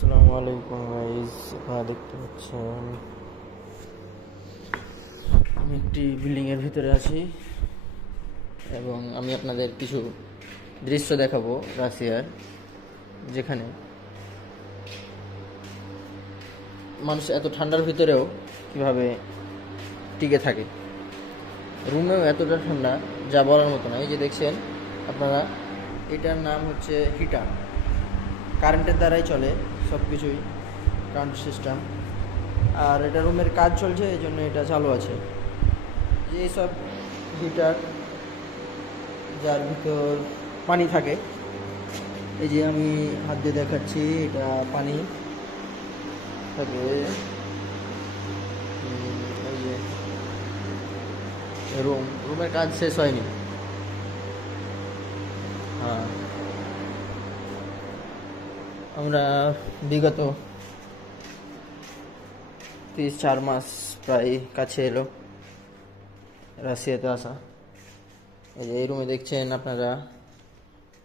আসসালামু আলাইকুম গাইস, আপনারা দেখতে পাচ্ছেন আমি একটি বিল্ডিংয়ের ভিতরে আছি এবং আমি আপনাদের কিছু দৃশ্য দেখাবো রাশিয়ার, যেখানে মানুষ এত ঠান্ডার ভিতরেও কীভাবে টিকে থাকে। রুমেও এতটা ঠান্ডা যা বলার মতো না। এই যে দেখছেন আপনারা, এটার নাম হচ্ছে হিটার। কারেন্টের দ্বারাই চলে সব কিছুই, কারেন্ট সিস্টেম। আর এটা রুমের কাজ চলছে, এই জন্য এটা চালু আছে। যে এইসব হিটার যার ভিতর পানি থাকে, এই যে আমি হাত দিয়ে দেখাচ্ছি, এটা পানি থাকে। এই যে রুমের কাজ শেষ হয়নি। হ্যাঁ, আমরা বিগত 3-4 মাস প্রায় কাছে এলো রাশিয়াতে আসা। এই যে এই রুমে দেখছেন আপনারা,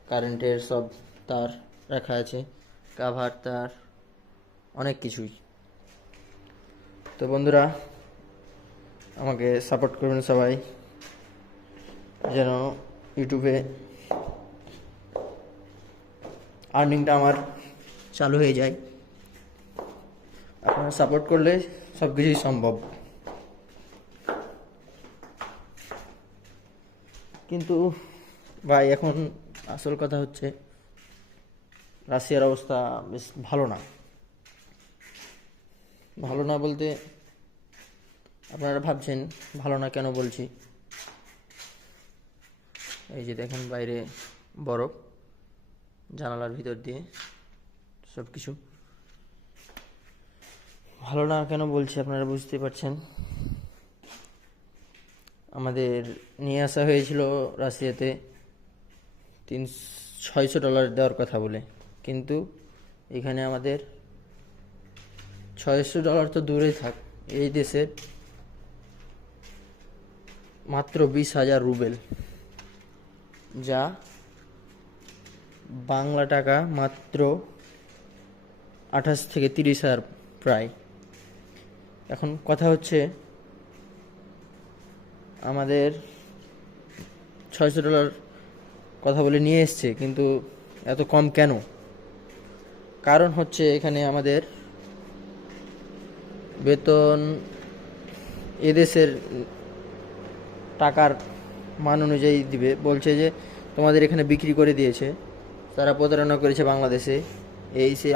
কারেন্টের সব তার রাখা আছে, কাভার তার, অনেক কিছুই। তো বন্ধুরা, আমাকে সাপোর্ট করবেন সবাই, যেন ইউটিউবে আর্নিংটা আমার চালু হয়ে যায়। আপনারা সাপোর্ট করলে সব কিছুই সম্ভব। কিন্তু ভাই, এখন আসল কথা হচ্ছে রাশিয়ার অবস্থা বেশ ভালো না। ভালো না বলতে আপনারা ভাবছেন ভালো না কেন বলছি। এই যে দেখেন বাইরে বরফ, জানালার ভিতর দিয়ে সব কিছু। ভালো না কেন বলছি আপনারা বুঝতে পারছেন। আমাদের নিয়ে আসা হয়েছিল রাশিয়াতে $600 দেওয়ার কথা বলে, কিন্তু এখানে আমাদের $600 তো দূরে থাক, এই দেশের মাত্র 20,000 রুবেল, যা বাংলা টাকা মাত্র 28 থেকে 30,000 প্রায়। এখন কথা হচ্ছে, আমাদের $600 কথা বলে নিয়ে এসছে, কিন্তু এত কম কেন? কারণ হচ্ছে এখানে আমাদের বেতন এদেশের টাকার মান অনুযায়ী দিবে। বলছে যে তোমাদের এখানে বিক্রি করে দিয়েছে, তারা প্রতারণা করেছে বাংলাদেশে, এই সে